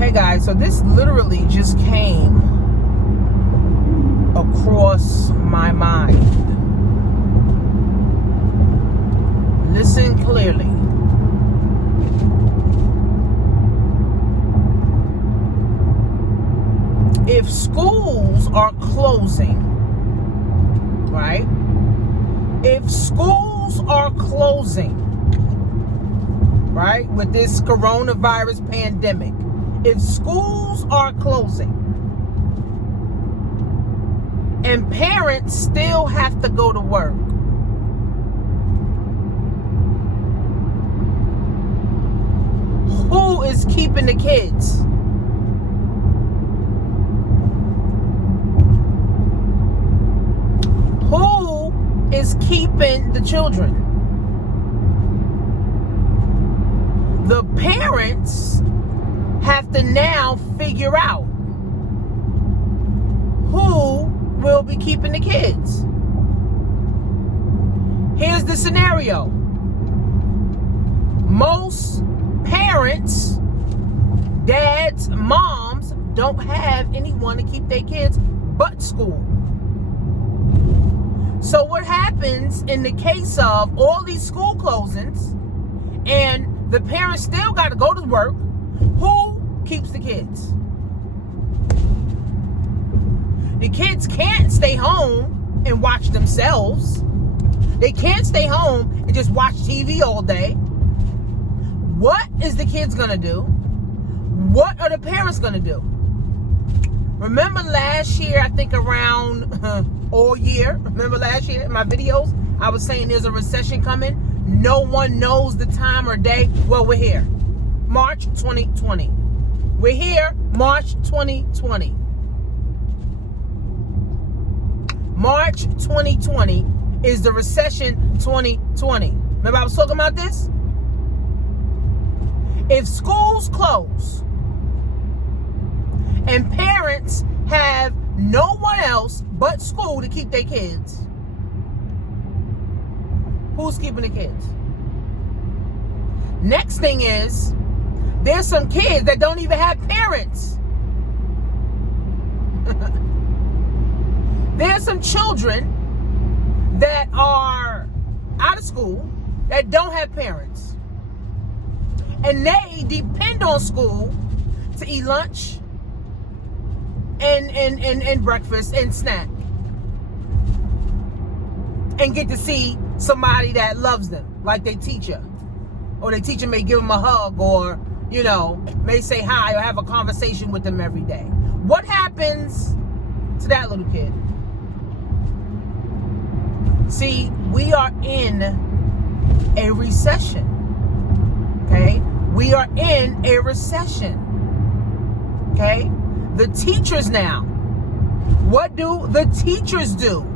Hey guys, so this literally just came across my mind. Listen clearly. If schools are closing, right? If schools are closing, right, with this coronavirus pandemic, if schools are closing and parents still have to go to work, who is keeping the kids? Who is keeping the children? The parents have to now figure out who will be keeping the kids. Here's the scenario. Most parents, dads, moms, don't have anyone to keep their kids but school. So what happens in the case of all these school closings and the parents still got to go to work? Who keeps the kids? The kids can't stay home and watch themselves. They can't stay home and just watch TV all day. What is the kids gonna do? What are the parents gonna do? Remember last year, I think around all year, remember last year in my videos, I was saying there's a recession coming. No one knows the time or day. Well, we're here. March 2020. We're here, March 2020. March 2020 is the recession 2020. Remember I was talking about this? If schools close and parents have no one else but school to keep their kids, who's keeping the kids? Next thing is, there's some kids that don't even have parents. There's some children that are out of school that don't have parents. And they depend on school to eat lunch and breakfast and snack. And get to see somebody that loves them, like their teacher. Or their teacher may give them a hug or, you know, may say hi or have a conversation with them every day. What happens to that little kid? See, we are in a recession. Okay? We are in a recession. Okay? The teachers now. What do the teachers do?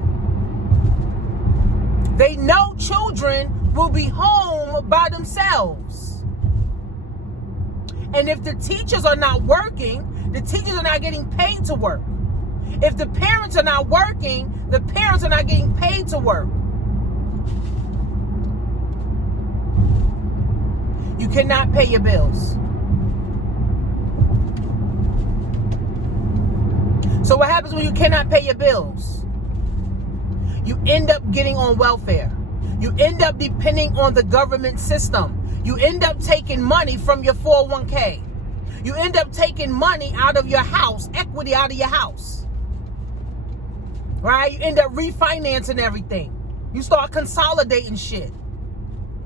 They know children will be home by themselves. And if the teachers are not working, the teachers are not getting paid to work. If the parents are not working, the parents are not getting paid to work. You cannot pay your bills. So what happens when you cannot pay your bills? You end up getting on welfare. You end up depending on the government system. You end up taking money from your 401k. You end up taking money out of your house, equity out of your house. Right? You end up refinancing everything. You start consolidating shit.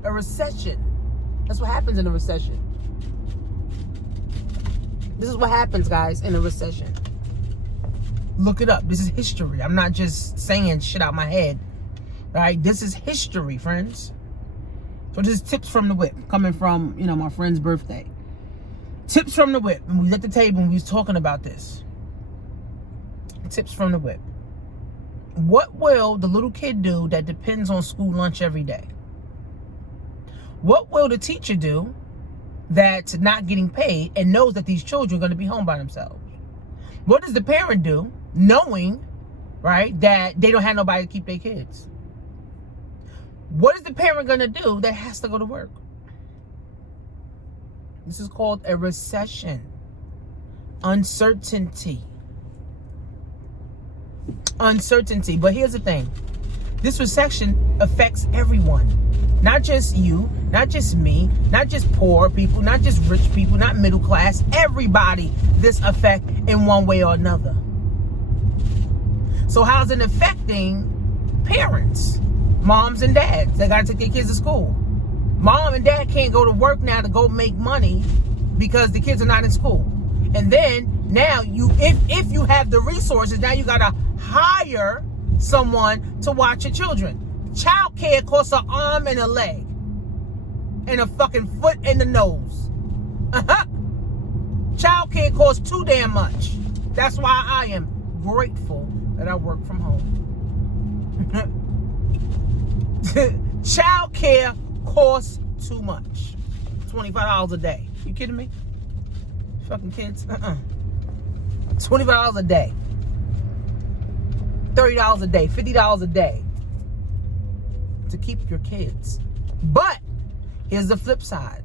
A recession. That's what happens in a recession. This is what happens, guys, in a recession. Look it up. This is history. I'm not just saying shit out my head. Right? This is history, friends. So this is tips from the whip, coming from, you know, my friend's birthday. Tips from the whip. And we was at the table and we was talking about this. Tips from the whip. What will the little kid do that depends on school lunch every day? What will the teacher do that's not getting paid and knows that these children are going to be home by themselves? What does the parent do knowing, right, that they don't have nobody to keep their kids? What is the parent going to do that has to go to work? This is called a recession. Uncertainty. But here's the thing. This recession affects everyone. Not just you, not just me, not just poor people, not just rich people, not middle class. Everybody this affect in one way or another. So how's it affecting parents? Moms and dads. They got to take their kids to school. Mom and dad can't go to work now to go make money because the kids are not in school. And then now if you have the resources, now you got to hire someone to watch your children. Childcare costs an arm and a leg and a fucking foot and the nose. Childcare costs too damn much. That's why I am grateful that I work from home. Childcare costs too much. $25 a day. You kidding me? Fucking kids. $25 a day. $30 a day. $50 a day. To keep your kids. But here's the flip side.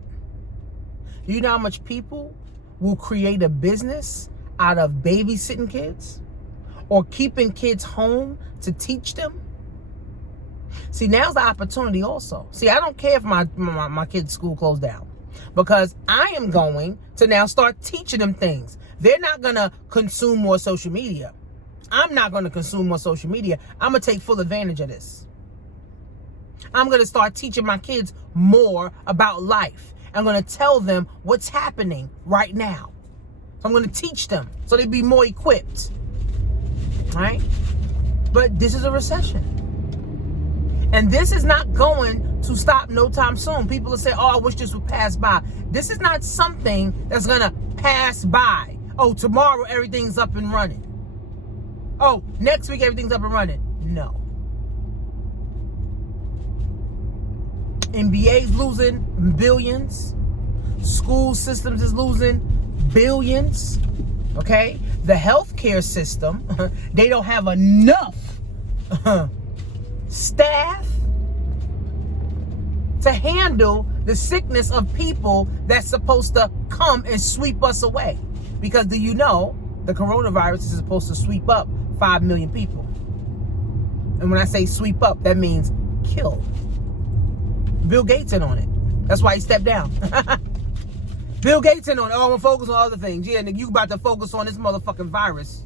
Do you know how much people will create a business out of babysitting kids or keeping kids home to teach them? See, now's the opportunity also. See, I don't care if my kids' school closed down, because I am going to now start teaching them things. They're not going to consume more social media. I'm not going to consume more social media. I'm going to take full advantage of this. I'm going to start teaching my kids more about life. I'm going to tell them what's happening right now. I'm going to teach them so they be more equipped. All right? But this is a recession. And this is not going to stop no time soon. People will say, oh, I wish this would pass by. This is not something that's going to pass by. Oh, tomorrow everything's up and running. Oh, next week everything's up and running. No. NBA's losing billions. School systems is losing billions. Okay? The healthcare system, they don't have enough staff to handle the sickness of people that's supposed to come and sweep us away. Because do you know, the coronavirus is supposed to sweep up 5 million people. And when I say sweep up, that means kill. Bill Gates in on it. That's why he stepped down. Bill Gates in on it. Oh, I'm gonna focus on other things. Yeah, nigga, you about to focus on this motherfucking virus.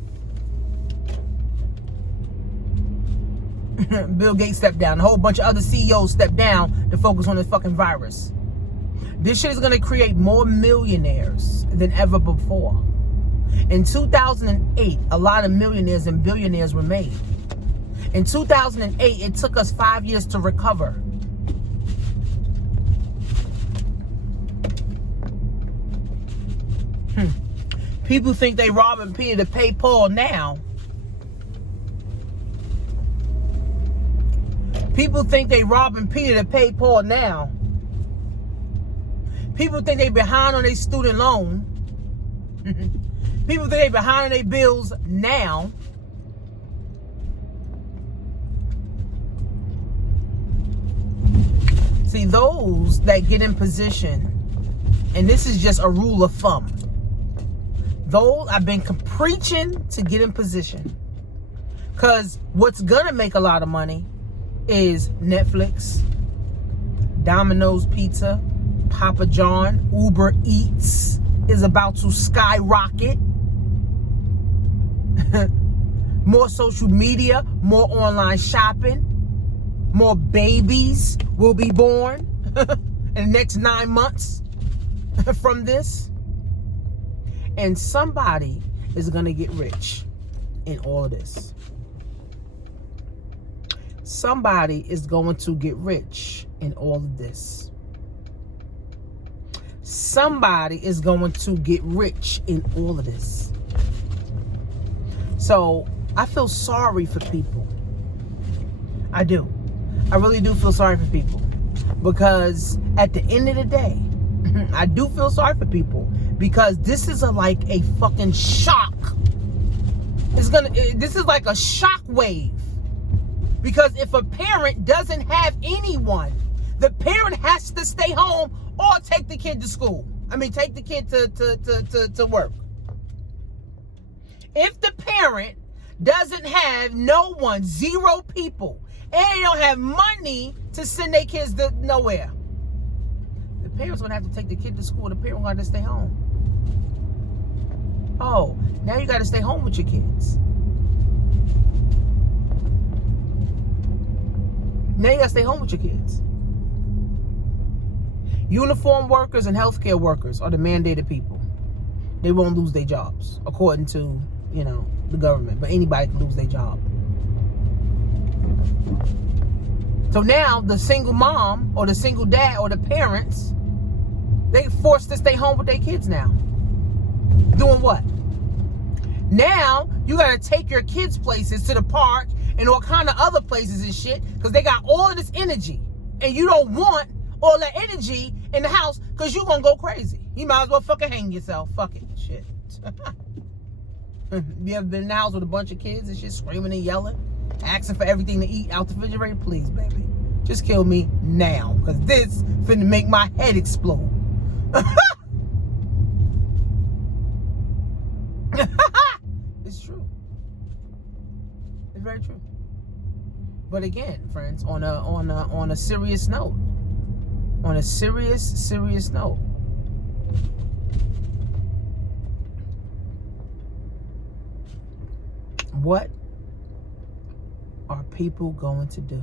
Bill Gates stepped down. A whole bunch of other CEOs stepped down to focus on this fucking virus. This shit is gonna create more millionaires than ever before. In 2008, a lot of millionaires and billionaires were made. In 2008, it took us 5 years to recover. People think they robbing Peter to pay Paul now. People think they robbing Peter to pay Paul now. People think they behind on their student loan. People think they behind on their bills now. See, those that get in position, and this is just a rule of thumb, those I've been preaching to get in position. Because what's going to make a lot of money is Netflix, Domino's Pizza, Papa John, Uber Eats is about to skyrocket. More social media, more online shopping, more babies will be born in the next 9 months from this. And somebody is going to get rich in all of this. Somebody is going to get rich in all of this. Somebody is going to get rich in all of this. So I feel sorry for people. I do. I really do feel sorry for people. Because at the end of the day, I do feel sorry for people. Because this is like a fucking shock. This is like a shock wave. Because if a parent doesn't have anyone, the parent has to stay home or take the kid to school. I mean, take the kid to work. if the parent doesn't have no one, 0 people, and they don't have money to send their kids to nowhere, the parent's gonna have to take the kid to school. The parent gonna have to stay home. Oh, now you gotta stay home with your kids. Now you gotta stay home with your kids. Uniform workers and healthcare workers are the mandated people. They won't lose their jobs, according to, the government. But anybody can lose their job. So now the single mom or the single dad or the parents, they forced to stay home with their kids now. Doing what? Now you gotta take your kids places, to the park and all kind of other places and shit, because they got all of this energy, and you don't want all that energy in the house because you're gonna go crazy. You might as well fucking hang yourself. Fuck it. Shit. You ever been in the house with a bunch of kids and shit, screaming and yelling, asking for everything to eat out the refrigerator? Please, baby, just kill me now, because this finna make my head explode. It's true. It's very true. But again, friends, on a serious note, serious note, what are people going to do?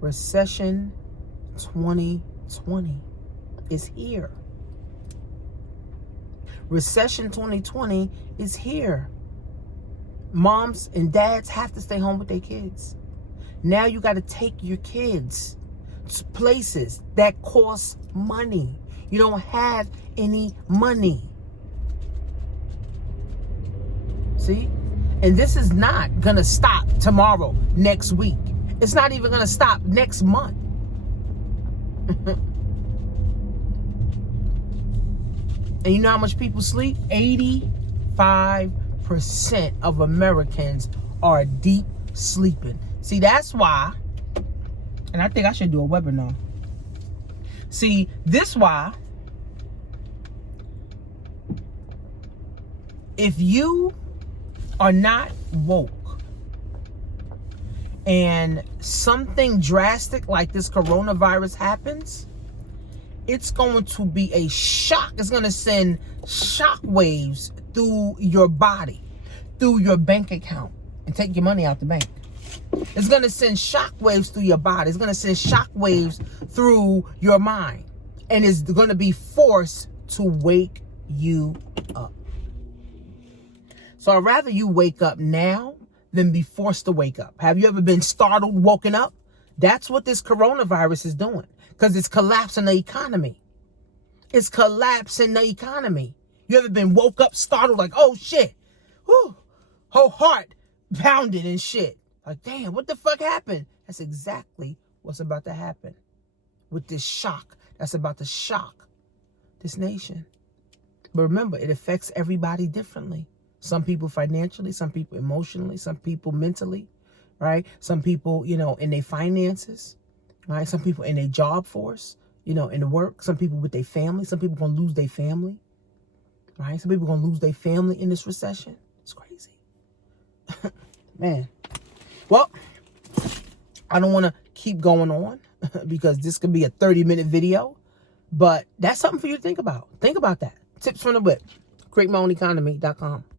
Recession 2020 is here. Recession 2020 is here. Moms and dads have to stay home with their kids. Now you got to take your kids to places that cost money. You don't have any money. See? And this is not going to stop tomorrow, next week. It's not even going to stop next month. And you know how much people sleep? 85% of Americans are deep sleeping. See, that's why, and I think I should do a webinar. See, this why, if you are not woke and something drastic like this coronavirus happens, it's going to be a shock. It's going to send shock waves through your body, through your bank account, and take your money out the bank. It's going to send shock waves through your body. It's going to send shock waves through your mind. And it's going to be forced to wake you up. So I'd rather you wake up now than be forced to wake up. Have you ever been startled, woken up? That's what this coronavirus is doing, because it's collapsing the economy. It's collapsing the economy. You ever been woke up, startled, like, oh shit, whew, whole heart pounded and shit. Like, damn, what the fuck happened? That's exactly what's about to happen with this shock that's about to shock this nation. But remember, it affects everybody differently. Some people financially, some people emotionally, some people mentally, right? Some people, in their finances, right? Some people in their job force, in the work. Some people with their family. Some people going to lose their family, right? Some people going to lose their family in this recession. It's crazy. Man. Well, I don't want to keep going on because this could be a 30-minute video, but that's something for you to think about. Think about that. Tips from the whip. CreateMyOwnEconomy.com.